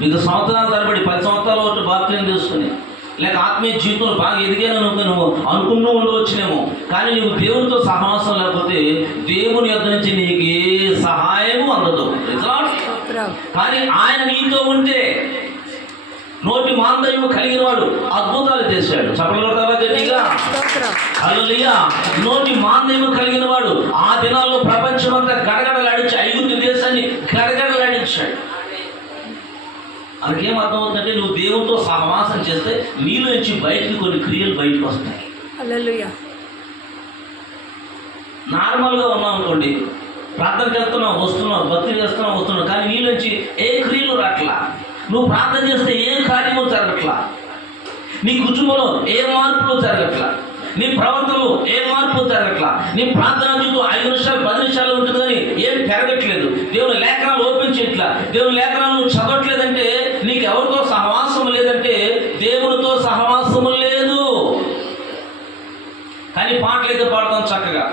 మీకు సంవత్సరాల తరబడి 10 సంవత్సరాల వరకు బాప్తిజం తీసుకుని లేక ఆత్మీయ జీవితంలో బాగా ఎదిగాను నువ్వు అనుకుంటూ ఉండవచ్చునేమో, కానీ నీకు దేవునితో సహవాసం లేకపోతే దేవుని యొద్ద నుంచి నీకు ఏ సహాయము అందదు. కానీ ఆయన నీతో ఉంటే నోటి మాంద్యము కలిగిన వాడు అద్భుతాలు చేశాడు. గట్టిగా హల్లెలూయా. నోటి మాంద్యము కలిగిన వాడు ఆ దినాల్లో ప్రపంచమంతా గడగడలాడించి ఐగుప్తు దేశాన్ని గడగడలాడించాడు. మనకేం అర్థమవుతుందంటే నువ్వు దేవునితో సహవాసం చేస్తే నీలో నుంచి బయటికి కొన్ని క్రియలు బయటకు వస్తాయి. హల్లెలూయా. నార్మల్గా ఉన్నాం అనుకోండి, ప్రార్థనకి వెళ్తున్నావు వస్తున్నావు, భక్తి చేస్తున్నావు వస్తున్నావు, కానీ నీ నుంచి ఏ క్రియలు రాట్లా. నువ్వు ప్రార్థన చేస్తే ఏ కార్యము జరగట్లా, నీ కుటుంబంలో ఏ మార్పులు జరగట్లా, నీ ప్రవర్తనలో ఏ మార్పు జరగట్లా, నీ ప్రార్థన జీవితం 5 నిమిషాలు 10 నిమిషాలు ఉంటుంది కానీ ఏం పెరగట్లేదు. దేవుని లేఖనాలు ఓపెన్ చేయట్లా, దేవుని లేఖనాలు నువ్వు చదవట్లేదంటే నీకు ఎవరితో సహవాసము లేదంటే దేవునితో సహవాసము లేదు. కానీ పాటలు అయితే పాడతాం చక్కగా,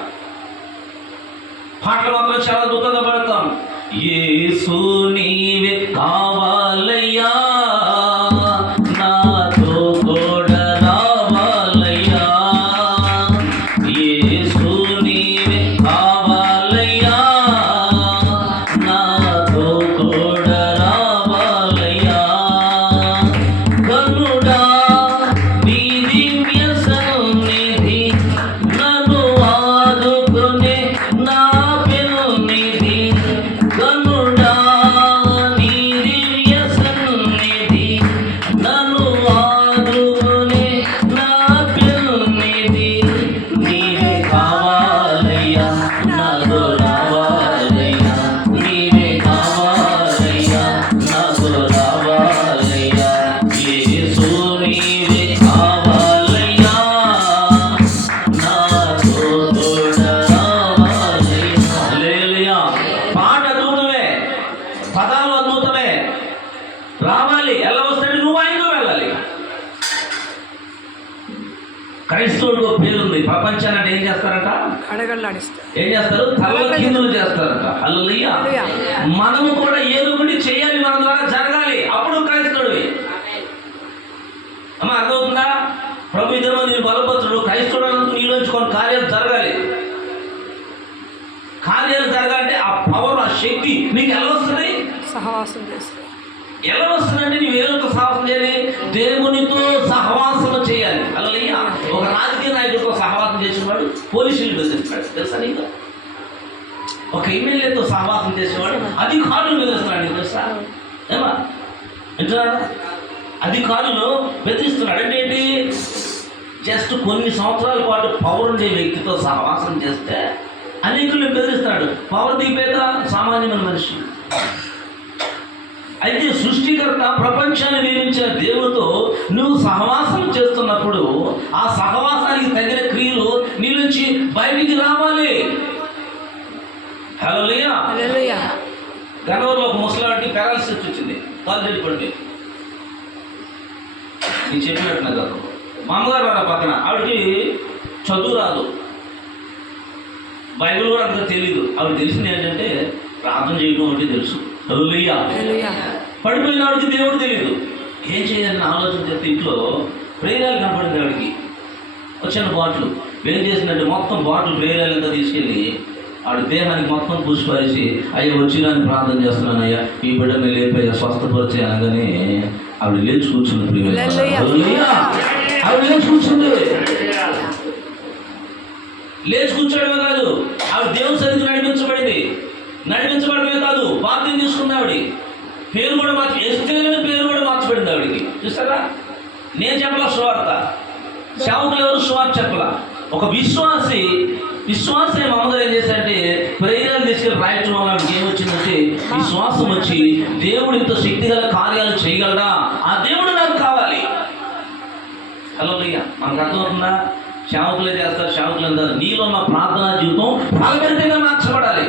పాటలు మాత్రం చాలా దుఃఖంగా పాడతాం. యేసు నీవే కావాలయ్యా, నాతో కూడా రావాలయ్యా, యేసు నీవే కావాలయ్యా, నాతో కూడా రావాలయ్యా, కరుణా నీ దివ్య సన్నిధి నన్ను ఆదుకునే నా పెన్నిధి, కరుణా నీ దివ్య సన్నిధి నన్ను ఆదుకునే నా పెన్నిధి, నీవే కావాలయ్యా, నాతో రావాలయ్యా, నీవే కావాలయ్యా, నాతో రావాలయ్యా, యేసు నీవే కావాలయ్యా, నాతో కూడా రావాలయ్యా. హల్లెలూయా. పాట అద్భుతమే, పదాలు అద్భుతమే, రావాలి. ఎలా వస్తాడు? నువ్వు ఆయనతో వెళ్ళాలి. క్రైస్తవుడికి ఒక పేరుంది, ప్రపంచాన్ని అంటే ఏం చేస్తారట? గడగడలాడిస్తారు. ఏం చేస్తారు? తల కిందులు చేస్తారట. హల్లెలూయా. మనము కూడా ఏదో ఒకటి చేయాలి, మన ద్వారా జరగాలి, అప్పుడు క్రైస్తవుడివి. అమ్మ అర్థమవుతుందా? ప్రభు ఇద్దరు నేను బలపరచుడు, క్రైస్తవుడు నీలోంచి కొన్ని కార్యాలు జరగాలి. కార్యాలు జరగాలంటే ఆ పవర్, ఆ శక్తి నీకు ఎలా వస్తుంది? సహవాసం చేస్తారు. ఎలా వస్తుందంటే నువ్వు ఏదో సహవాసం చేయాలి, దేవునితో సహవాసం చేయాలి. హల్లెలూయా. ఒక రాజకీయ నాయకుడితో సహవాసం చేసేవాడు పోలీసులు బెదిరిస్తాడు, తెలుసా నీకు? ఒక ఎమ్మెల్యేతో సహవాసం చేసేవాడు అధికారులు బెదిరిస్తున్నాడు, నీకు తెలుసా? ఏమా వింటున్నాడా? అధికారులు బెదిరిస్తున్నాడు అంటే ఏంటి? జస్ట్ కొన్ని సంవత్సరాల పాటు పవర్ ఉండే వ్యక్తితో సహవాసం చేస్తే అనేకులు బెదిరిస్తున్నాడు. పవర్ దిగిపోయేదా సామాన్యమైన మనిషి. అయితే సృష్టికర్త ప్రపంచాన్ని నిర్మించిన దేవుడితో నువ్వు సహవాసం చేస్తున్నప్పుడు ఆ సహవాసానికి తగిన క్రియలు నీ నుంచి బయటికి రావాలి. హల్లెలూయా. హల్లెలూయా. గన్నవరంలో ఒక ముసలాడికి పారాలిసిస్ వచ్చింది, కాలు చెడిపండి. నేను చెప్పినట్టు నాకు మా అమ్మగారు వాళ్ళ పక్కన, ఆవిడకి చదువు రాదు, బైబిల్ కూడా అంత తెలీదు. ఆవిడ తెలిసింది ఏంటంటే ప్రార్థన చేయడం అంటే తెలుసు. హల్లెలూయా. పడిపోయిన వాడికి దేవుడు తెలియదు. ఏం చేయాలని ఆలోచన చేస్తే ఇంట్లో ప్రేరాలు కనపడింది. ఆవిడికి వచ్చిన బాటిల్ ఏం చేసిందంటే మొత్తం బాటిల్ ప్రేరాలంతా తీసుకెళ్ళి ఆవిడ దేహానికి మొత్తం పూసిపారేసి, అయ్యా వచ్చి కానీ ప్రార్థన చేస్తున్నాను అయ్యా, ఈ బిడ్డని లేపయ్యా స్వస్థపరిచే అనగానే ఆవిడ లేచి కూర్చుంది. హల్లెలూయా. ఆవిడ లేచి కూర్చుంది. లేచి కూర్చోడమే కాదు, ఆవిడ దేవుని సన్నిధికి నడిపించబడింది. నడిపించబడమే కాదు, బాప్తిజం తీసుకుంది. ఆవిడ పేరు కూడా మార్చి, ఎస్తేరుని పేరు కూడా మార్చబడింది ఆవిడికి. చూస్తారా? నేను చెప్పలా సువార్త, సేవకులు ఎవరు సువార్త చెప్పలా. ఒక విశ్వాసి మామూలుగా ఏం చేశారంటే ప్రేరణలు తీసుకెళ్ళి రాయటం వల్ల ఆవిడకి ఏమొచ్చిందంటే విశ్వాసం వచ్చి దేవుడు ఇంత శక్తిగల కార్యాలు చేయగలడా, ఆ దేవుడు నాకు కావాలి. హల్లెలూయా. మనకు అర్థమవుతుందా? సేవకులే చేస్తారు, సేవకులు అంటారు. నీలో ఉన్న ప్రార్థనా జీవితం ఫలభరితంగా మార్చబడాలి.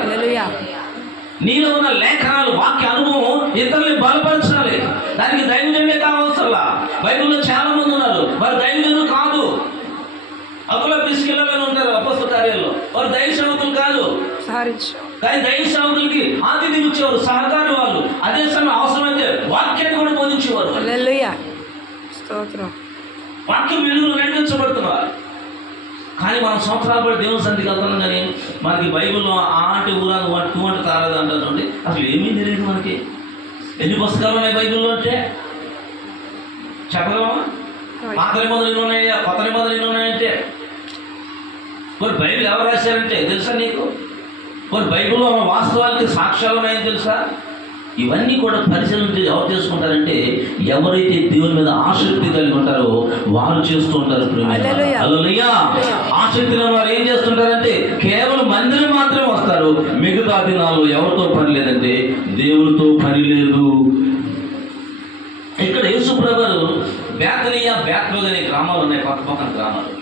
నీలో ఉన్న లేఖనాలు, వాక్య అనుభవం ఇతరుల్ని బలపరచాలి. దానికి దైవజనుడే కావాల్సల్లా. బైబిల్లో చాలా మంది ఉన్నారు, వారు దైవజనులు కాదు. అకుల పిసికిళ్ళని ఉంటారు అపొస్తల కార్యాల్లో, వారు దైవ సేవకులు కాదు. కానీ దైవ సేవకులకి ఆతిథ్యం ఇచ్చేవారు, సహకారి వాళ్ళు. అదే సమయం అవసరమైతే వాక్యాన్ని కూడా బోధించేవారు. హల్లెలూయా. స్తోత్రం. వాక్యం వెలుగులో నడిపించబడుతున్నారు. కానీ మనం సంవత్సరాల పాటు దేవుని సన్నిధికి వెళ్తున్నాం, కానీ మనకి బైబిల్లో ఆ అంటే ఊరాదు టూ అంటే తారదు అంటుంది. అసలు ఏమీ తెలియదు మనకి. ఎన్ని పుస్తకాలు ఉన్నాయి బైబిల్లో అంటే చెప్పగలమా? పాత నిబంధనలు ఎన్ని ఉన్నాయా, కొత్త నిబంధనలు ఎన్ని ఉన్నాయంటే? మరి బైబిల్ ఎవరు రాశారంటే తెలుసా నీకు? మరి బైబిల్లో ఉన్న వాస్తవాలకి సాక్ష్యాలు ఉన్నాయని తెలుసా? ఇవన్నీ కూడా పరిశీలన ఎవరు చేసుకుంటారంటే ఎవరైతే దేవుని మీద ఆసక్తి కలిగి ఉంటారో వారు చేస్తూ ఉంటారు. హల్లెలూయా. ఆసక్తి లేని వారు ఏం చేస్తుంటారంటే కేవలం మందిరం మాత్రమే వస్తారు. మిగతా దినాల్లో ఎవరితో పని లేదంటే దేవునితో పని లేదు. ఇక్కడ యేసు ప్రభువు బేతనియా, బేత్లెహేము అనే గ్రామాలు ఉన్నాయి, పక్క పక్కన గ్రామాలు.